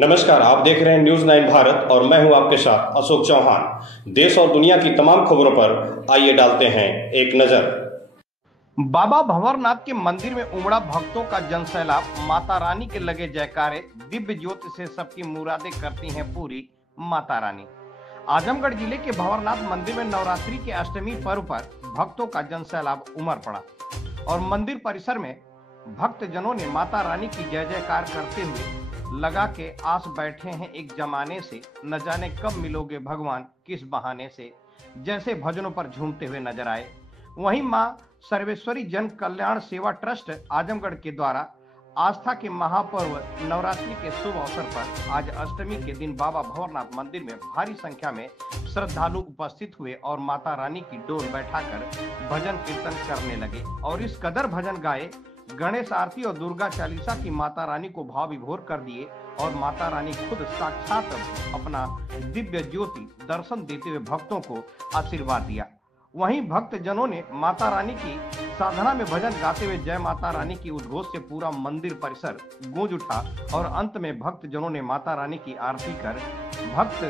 नमस्कार, आप देख रहे हैं न्यूज 9 भारत और मैं हूं आपके साथ अशोक चौहान। देश और दुनिया की तमाम खबरों पर आइए डालते हैं एक नजर। बाबा भंवरनाथ के मंदिर में उमड़ा भक्तों का जनसैलाब, माता रानी के लगे जयकारे, दिव्य ज्योति से सबकी मुरादें करती हैं पूरी माता रानी। आजमगढ़ जिले के भंवरनाथ मंदिर में नवरात्रि के अष्टमी पर्व पर भक्तों का जनसैलाब उमड़ पड़ा और मंदिर परिसर में भक्तजनों ने माता रानी की जय जयकार करते हुए लगा के आस बैठे हैं एक जमाने से, न जाने कब मिलोगे भगवान किस बहाने से, जैसे भजनों पर झूमते हुए नजर आए। वहीं मां सर्वेश्वरी जन कल्याण सेवा ट्रस्ट आजमगढ़ के द्वारा आस्था के महापर्व नवरात्रि के शुभ अवसर पर आज अष्टमी के दिन बाबा भंवरनाथ मंदिर में भारी संख्या में श्रद्धालु उपस्थित हुए और माता रानी की डोल बैठाकर भजन कीर्तन करने लगे और इस कदर भजन गाए, गणेश आरती और दुर्गा चालीसा की माता रानी को भाव विभोर कर दिए और माता रानी खुद साक्षात अपना दिव्य ज्योति दर्शन देते हुए भक्तों को आशीर्वाद दिया। वहीं भक्तजनों ने माता रानी की साधना में भजन गाते हुए जय माता रानी की उद्घोष से पूरा मंदिर परिसर गूंज उठा और अंत में भक्तजनों ने माता रानी की आरती कर भक्त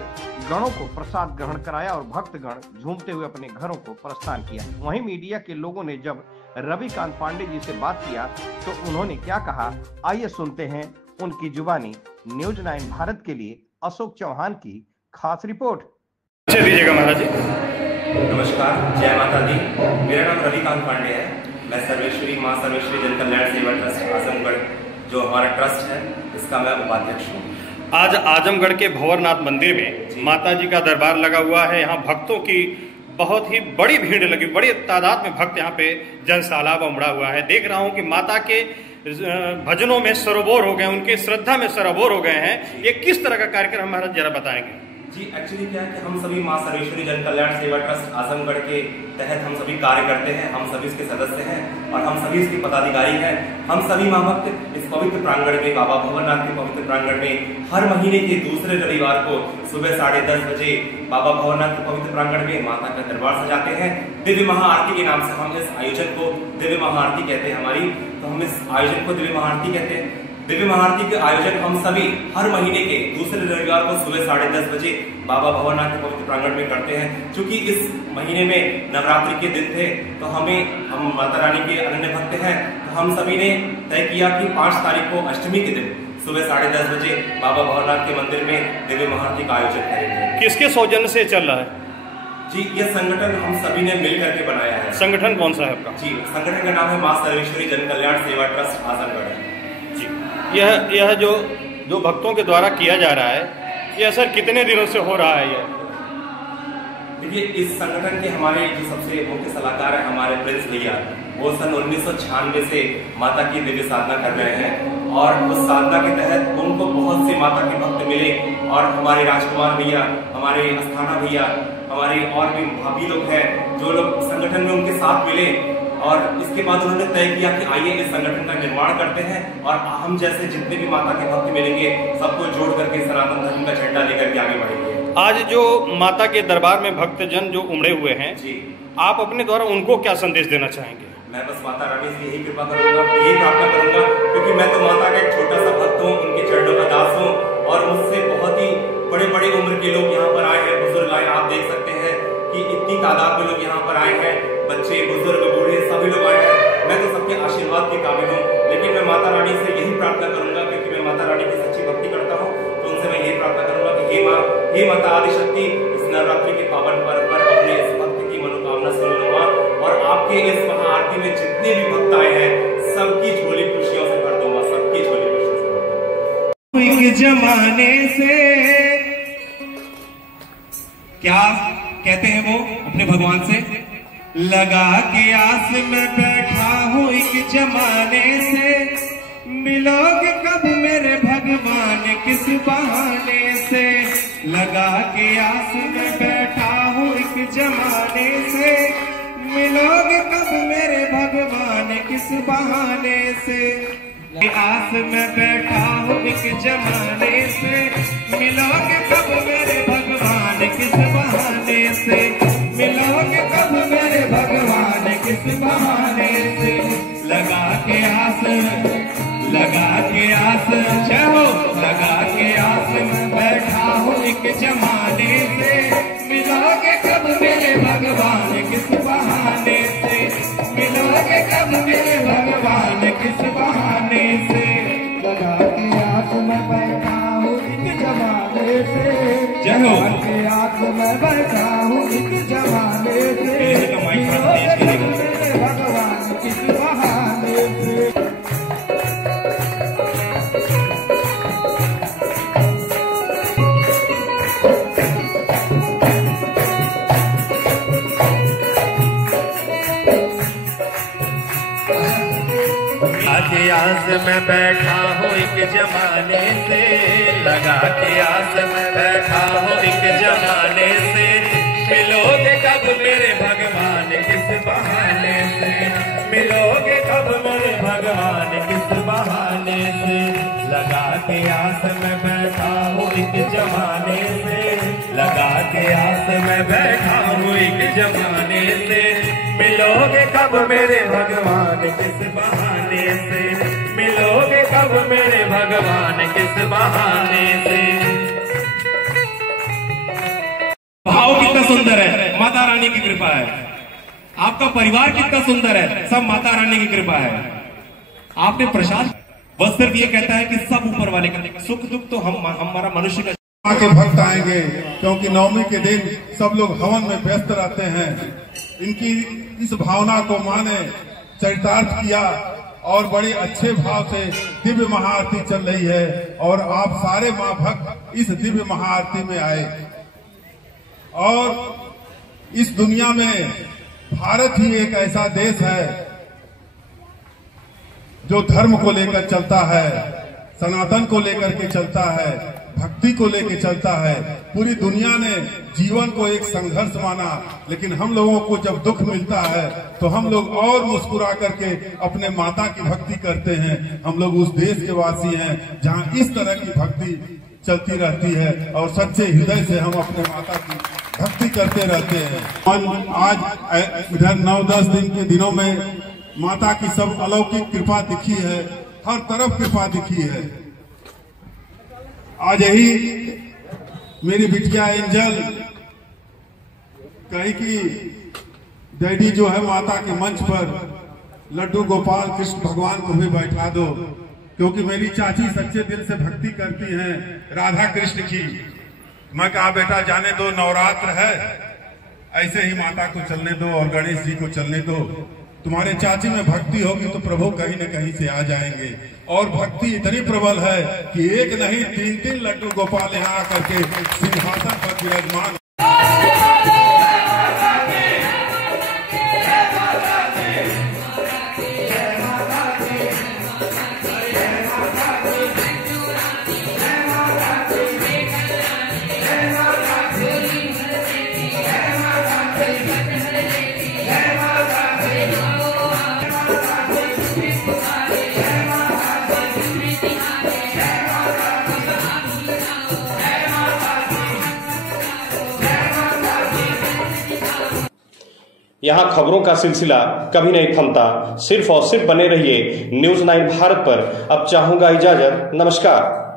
गणों को प्रसाद ग्रहण कराया और भक्तगण झूमते हुए अपने घरों को प्रस्थान किया। वहीं मीडिया के लोगों ने जब रविकांत पांडे जी से बात किया तो उन्होंने क्या कहा, आइए सुनते हैं उनकी जुबानी। न्यूज 9 भारत के लिए अशोक चौहान की खास रिपोर्ट। दीजिएगा महाराज जी। नमस्कार, जय माता दी। मेरा नाम रविकांत पांडे है। मैं मां सर्वेश्वरी जन कल्याण सेवा ट्रस्ट आजमगढ़, जो हमारा ट्रस्ट है, इसका मैं उपाध्यक्ष हूँ। आज आजमगढ़ के भंवरनाथ मंदिर में माता जी का दरबार लगा हुआ है। यहाँ भक्तों की बहुत ही बड़ी भीड़ लगी, बड़ी तादाद में भक्त यहाँ पे जनसैलाब उमड़ा हुआ है। देख रहा हूँ कि माता के भजनों में सरोबोर हो गए, उनके श्रद्धा में सरोबोर हो गए हैं। ये किस तरह का कार्यक्रम महाराज जरा बताएंगे? जी, एक्चुअली क्या है कि हम सभी मां सर्वेश्वरी जन कल्याण सेवा ट्रस्ट आजमगढ़ के तहत हम सभी कार्य करते हैं। हम सभी इसके सदस्य हैं और हम सभी इसके पदाधिकारी हैं। हम सभी मां भक्त इस पवित्र प्रांगण में, बाबा भंवरनाथ के पवित्र प्रांगण में हर महीने के दूसरे रविवार को सुबह 10:30 बजे बाबा भंवरनाथ के पवित्र प्रांगण में माता का दरबार सजाते हैं। दिव्य महाआरती के नाम से हम इस आयोजन को दिव्य महाआरती कहते हैं हमारी, तो हम इस आयोजन को दिव्य महाआरती कहते हैं। दिव्य महाआरती के आयोजन हम सभी हर महीने के दूसरे रविवार को सुबह 10:30 बजे बाबा भंवरनाथ के पवित्र प्रांगण में करते हैं। क्योंकि इस महीने में नवरात्रि के दिन थे तो हम माता रानी के अनन्य भक्त हैं, तो हम सभी ने तय किया कि 5 तारीख को अष्टमी के दिन सुबह 10:30 बजे बाबा भंवरनाथ के मंदिर में दिव्य महाआरती का आयोजन करेंगे। किसके सौजन्य से चल रहा है जी? यह संगठन हम सभी ने मिल करके बनाया है। संगठन कौन सा है आपका? जी, संगठन का नाम है मां सर्वेश्वरी जन कल्याण सेवा ट्रस्ट आजमगढ़। यह जो भक्तों के द्वारा किया जा रहा है, ये असर कितने दिनों से हो रहा है? ये देखिए, इस संगठन के हमारे जो सबसे मुख्य सलाहकार है हमारे प्रिंस भैया, वो सन 1996 से माता की दिव्य साधना कर रहे हैं और उस साधना के तहत उनको बहुत से माता के भक्त मिले और हमारे राजकुमार भैया, हमारे अस्थाना भैया, हमारे और भी भाभी लोग हैं जो लोग संगठन में उनके साथ मिले और इसके बाद उन्होंने तय किया कि आइए इस संगठन का निर्माण करते हैं और हम जैसे जितने भी माता के भक्त मिलेंगे सबको जोड़ करके सनातन धर्म का झंडा लेकर के आगे बढ़ेंगे। आज जो माता के दरबार में भक्तजन जो उमड़े हुए हैं जी, आप अपने द्वारा उनको क्या संदेश देना चाहेंगे? मैं बस माता रानी से यही कृपा करूंगा, यही प्रार्थना करूंगा, क्योंकि मैं तो माता का एक छोटा सा भक्त हूँ, उनके चरणों का दास हूँ और मुझसे बहुत ही बड़े बड़े उम्र के लोग यहाँ पर आए हैं, बुजुर्ग आए। आप देख सकते हैं कि इतनी तादाद में लोग यहाँ पर आए हैं, बच्चे, बुजुर्ग, बूढ़े सभी लोग आए हैं। मैं तो सबके आशीर्वाद के काबिल हूँ, लेकिन मैं माता रानी से यही प्रार्थना करूंगा, क्योंकि मैं माता रानी की सच्ची भक्ति करता हूँ, तो उनसे मैं यही प्रार्थना करूंगा कि हे माँ, हे माता आदिशक्ति, इस नवरात्रि के पावन पर्व पर अपने इस भक्त की मनोकामना सुन लो माँ और आपके इस महाआरती में जितने भी भक्त आए हैं सबकी झोली खुशियों से भर दो माँ, सबकी झोली खुशियों से भर दो। एक जमाने से क्या कहते हैं वो अपने भगवान से, लगा के आस में बैठा हूँ एक जमाने से, मिलोगे कब मेरे भगवान किस बहाने से, लगा के आस में बैठा हूँ एक जमाने से, मिलोगे कब मेरे भगवान किस बहाने से, आस में बैठा हूँ एक जमाने से, मिलोगे कब मेरे भगवान किस बहाने से, मिलोगे कब मेरे भगवान किस बहाने से, लगा के आस, लगा के आस, जय हो, लगा के आस एक जमाने से, मिलोगे कब मेरे भगवान किस बहाने से, मिलोगे कब मेरे भगवान किस बहाने से। लगा के आंख में बैठा हूँ एक जमाने से, जय हो। लगा के आंख में बैठा हूँ एक जमाने से, मिलोगे कब मेरे भगवान किस बहाने से। के आस में बैठा हूँ एक जमाने से, लगा के आस में बैठा हूँ एक जमाने से, मिलोगे कब मेरे भगवान किस बहाने से, मिलोगे कब मेरे भगवान किस बहाने से। लगा के आस में बैठा हूँ एक जमाने से, लगा के आस में बैठा हूँ एक जमाने से, मिलोगे कब मेरे भगवान किस बहाने से, मिलोगे कब मेरे भगवान किस बहाने से। भाव कितना सुंदर है, माता रानी की कृपा है। आपका परिवार कितना सुंदर है, सब माता रानी की कृपा है। आपने प्रसाद बस सिर्फ ये कहता है कि सब ऊपर वाले का, सुख दुख तो हमारा मनुष्य का। के भक्त आएंगे क्योंकि नवमी के दिन सब लोग हवन में व्यस्त रहते हैं। इनकी इस भावना को मां ने चरितार्थ किया और बड़े अच्छे भाव से दिव्य महाआरती चल रही है और आप सारे मां भक्त इस दिव्य महाआरती में आए। और इस दुनिया में भारत ही एक ऐसा देश है जो धर्म को लेकर चलता है, सनातन को लेकर के चलता है, भक्ति को लेकर चलता है। पूरी दुनिया ने जीवन को एक संघर्ष माना, लेकिन हम लोगों को जब दुख मिलता है तो हम लोग और मुस्कुरा करके अपने माता की भक्ति करते हैं। हम लोग उस देश के वासी हैं जहां इस तरह की भक्ति चलती रहती है और सच्चे हृदय से हम अपने माता की भक्ति करते रहते हैं। आज इधर 9-10 दिन के दिनों में माता की सब अलौकिक कृपा दिखी है, हर तरफ कृपा दिखी है। आज यही मेरी बिटिया एंजल कही कि डैडी जो है माता के मंच पर लड्डू गोपाल कृष्ण भगवान को भी बैठा दो, क्योंकि मेरी चाची सच्चे दिल से भक्ति करती हैं राधा कृष्ण की। मैं कहा बेटा जाने दो, नवरात्र है, ऐसे ही माता को चलने दो और गणेश जी को चलने दो। तुम्हारे चाची में भक्ति होगी तो प्रभु कहीं न कहीं से आ जाएंगे। और भक्ति इतनी प्रबल है कि एक नहीं 3-3 लड्डू गोपाल यहाँ आकर के सिंहासन पर विराजमान। यहाँ खबरों का सिलसिला कभी नहीं थमता। सिर्फ और सिर्फ बने रहिए न्यूज़ 9 भारत पर। अब चाहूंगा इजाजत, नमस्कार।